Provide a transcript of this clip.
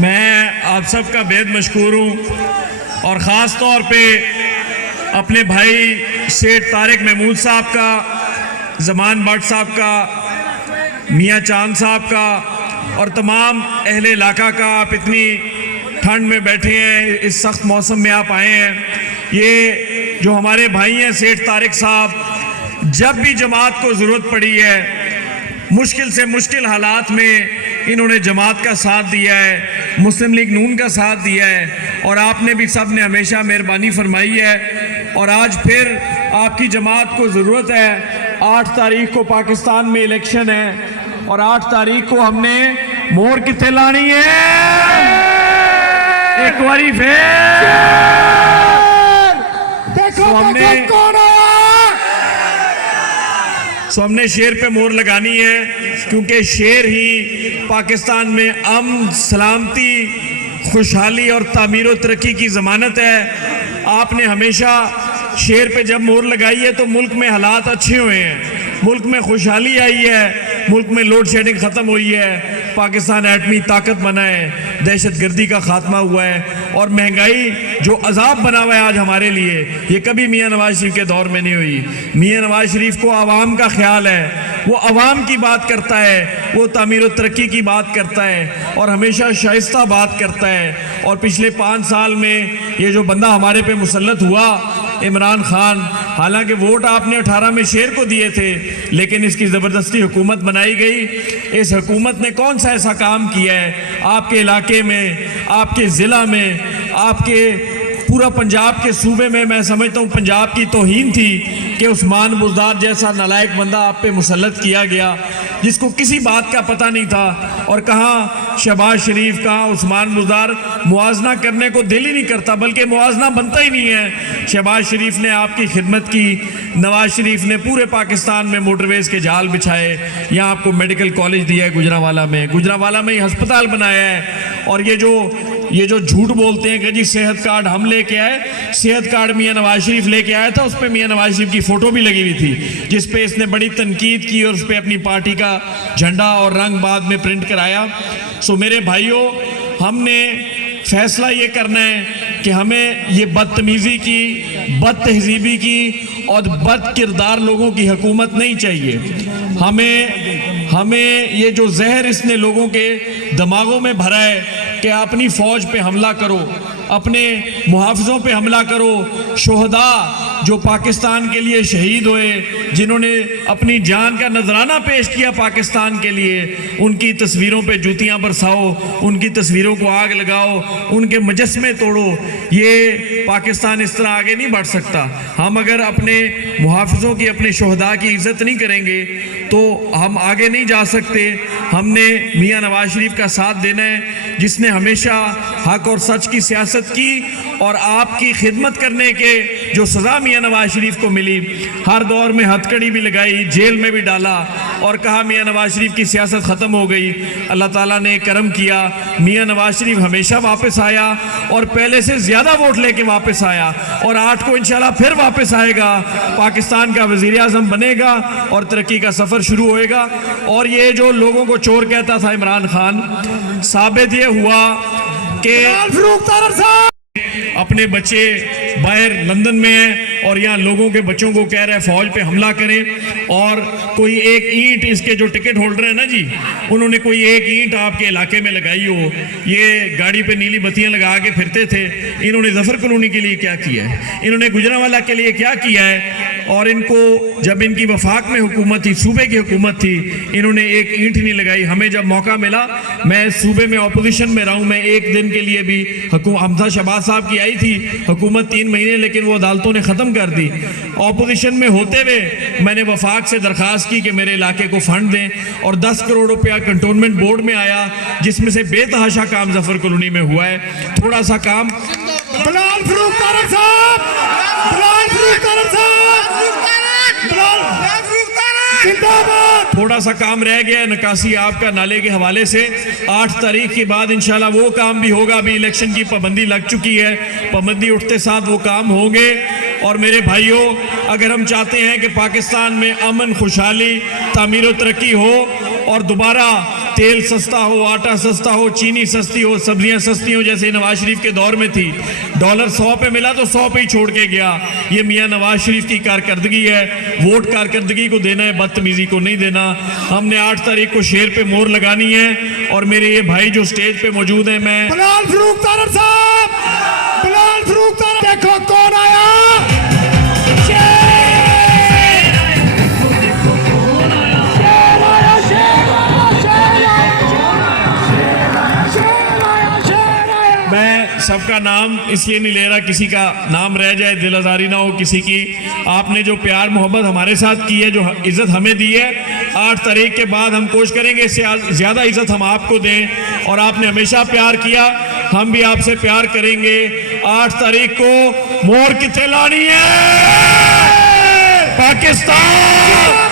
मैं आप सबका बेहद मशकूर हूँ और ख़ास तौर पे अपने भाई सेठ तारिक महमूद साहब का, ज़मान भट्ट साहब का, मियाँ चांद साहब का और तमाम अहले इलाका का। आप इतनी ठंड में बैठे हैं, इस सख्त मौसम में आप आए हैं। ये जो हमारे भाई हैं सेठ तारिक साहब, जब भी जमात को ज़रूरत पड़ी है, मुश्किल से मुश्किल हालात में इन्होंने जमात का साथ दिया है, मुस्लिम लीग नून का साथ दिया है और आपने भी सब ने हमेशा मेहरबानी फरमाई है। और आज फिर आपकी जमात को ज़रूरत है। 8 तारीख को पाकिस्तान में इलेक्शन है और 8 तारीख को हमने मोहर कितने लानी है, एक बारी फिर देखो हमने शेर पे मोहर लगानी है, क्योंकि शेर ही पाकिस्तान में अमन, सलामती, खुशहाली और तामीर व तरक्की की ज़मानत है। आपने हमेशा शेर पे जब मोहर लगाई है तो मुल्क में हालात अच्छे हुए हैं, मुल्क में खुशहाली आई है, मुल्क में लोड शेडिंग ख़त्म हुई है, पाकिस्तान एटमी ताकत बना है, दहशतगर्दी का खात्मा हुआ है और महंगाई जो अजाब बना हुआ है आज हमारे लिए, ये कभी मियाँ नवाज शरीफ के दौर में नहीं हुई। मियाँ नवाज शरीफ को आवाम का ख्याल है, वो आवाम की बात करता है, वो तामीर व तरक्की की बात करता है और हमेशा शाइस्ता बात करता है। और पिछले 5 साल में ये जो बंदा हमारे पे मुसल्लत हुआ, इमरान खान, हालांकि वोट आपने 18 में शेर को दिए थे, लेकिन इसकी ज़बरदस्ती हुकूमत बनाई गई। इस हुकूमत ने कौन सा ऐसा काम किया है आपके इलाके में, आपके ज़िला में, आपके पूरा पंजाब के सूबे में? मैं समझता हूँ पंजाब की तौहीन थी कि उस्मान बुज़दार जैसा नालायक बंदा आप पे मुसल्लत किया गया, जिसको किसी बात का पता नहीं था। और कहाँ शहबाज शरीफ, कहाँ उस्मान बुज़दार, मुआजना करने को दिल ही नहीं करता, बल्कि मुआजना बनता ही नहीं है। शहबाज शरीफ ने आपकी खिदमत की, नवाज शरीफ ने पूरे पाकिस्तान में मोटरवेज़ के जाल बिछाए, यहाँ आपको मेडिकल कॉलेज दिया है गुजरांवाला में ही हस्पताल बनाया है। और ये जो झूठ बोलते हैं कि जी सेहत कार्ड हम लेके आए, सेहत कार्ड मियाँ नवाज शरीफ लेके आया था, उस पर मियाँ नवाज शरीफ की फ़ोटो भी लगी हुई थी, जिस पे इसने बड़ी तनकीद की और उस पर अपनी पार्टी का झंडा और रंग बाद में प्रिंट कराया। सो मेरे भाइयों, हमने फैसला ये करना है कि हमें ये बदतमीज़ी की, बदतहजीबी की और बद किरदार लोगों की हुकूमत नहीं चाहिए। हमें ये जो जहर इसने लोगों के दिमागों में भरा है कि अपनी फ़ौज पे हमला करो, अपने मुहाफ़िज़ों पे हमला करो, शोहदा जो पाकिस्तान के लिए शहीद हुए, जिन्होंने अपनी जान का नजराना पेश किया पाकिस्तान के लिए, उनकी तस्वीरों पे जूतियां बरसाओ, उनकी तस्वीरों को आग लगाओ, उनके मुजस्मे तोड़ो। ये पाकिस्तान इस तरह आगे नहीं बढ़ सकता। हम अगर अपने मुहाफ़िज़ों की, अपने शोहदा की इज़्ज़त नहीं करेंगे तो हम आगे नहीं जा सकते। हमने मियाँ नवाज शरीफ का साथ देना है, जिसने हमेशा हक और सच की सियासत की और आपकी खिदमत करने के जो सज़ा मियाँ नवाज शरीफ को मिली, हर दौर में हथकड़ी भी लगाई, जेल में भी डाला और कहा मियाँ नवाज शरीफ की सियासत ख़त्म हो गई। अल्लाह ताला ने करम किया, मियाँ नवाज शरीफ हमेशा वापस आया और पहले से ज़्यादा वोट लेके वापस आया और 8 को इंशाल्लाह फिर वापस आएगा, पाकिस्तान का वज़ीर आज़म बनेगा और तरक्की का सफ़र शुरू होएगा। और ये जो लोगों को चोर कहता था इमरान खान, साबित ये हुआ कि अपने बच्चे बाहर लंदन में हैं और यहाँ लोगों के बच्चों को कह रहे हैं फ़ौज पे हमला करें। और कोई एक ईंट, इसके जो टिकट होल्डर है ना जी, उन्होंने कोई एक ईंट आपके इलाके में लगाई हो, ये गाड़ी पे नीली बत्तियां लगा के फिरते थे। इन्होंने जफ़र कॉलोनी के लिए क्या किया है, इन्होंने गुजरांवाला के लिए क्या किया है? और इनको जब इनकी वफाक में हुकूमत थी, सूबे की हुकूमत थी, इन्होंने एक ईंट नहीं लगाई। हमें जब मौका मिला, मैं सूबे में अपोजिशन में रहा हूँ, मैं एक दिन के लिए भी हमजा शहबाज साहब की आई थी हुकूमत 3 महीने, लेकिन वो अदालतों ने ख़त्म कर दी। अपोजिशन में होते हुए मैंने वफाक से दरख्वास्त की कि मेरे इलाके को फ़ंड दें और 10 करोड़ रुपया कंटोनमेंट बोर्ड में आया, जिसमें से बेतहाशा काम जफ़र कॉलोनी में हुआ है। थोड़ा सा काम थोड़ा सा काम रह गया है निकासी आपका नाले के हवाले से। 8 तारीख के बाद इंशाल्लाह वो काम भी होगा। अभी इलेक्शन की पाबंदी लग चुकी है, पाबंदी उठते साथ वो काम होंगे। और मेरे भाइयों, अगर हम चाहते हैं कि पाकिस्तान में अमन, खुशहाली, तामीर व तरक्की हो और दोबारा तेल सस्ता हो, आटा सस्ता हो, चीनी सस्ती हो, सब्जियां सस्ती हो, जैसे नवाज शरीफ के दौर में थी। डॉलर 100 पे मिला तो 100 पे ही छोड़ के गया। ये मियां नवाज शरीफ की कारकर्दगी है। वोट कारकर्दगी को देना है, बदतमीजी को नहीं देना। हमने 8 तारीख को शेर पे मोहर लगानी है। और मेरे ये भाई जो स्टेज पे मौजूद है, मैं बिलाल फरूख तारड़ साहब, बिलाल फरूख तारड़, देखो कौन आया। मैं सबका नाम इसलिए नहीं ले रहा, किसी का नाम रह जाए, दिल आजारी ना हो किसी की। आपने जो प्यार मोहब्बत हमारे साथ की है, जो इज्जत हमें दी है, 8 तारीख के बाद हम कोशिश करेंगे इससे ज़्यादा इज्जत हम आपको दें। और आपने हमेशा प्यार किया, हम भी आपसे प्यार करेंगे। 8 तारीख को मोहर कितने लानी है? पाकिस्तान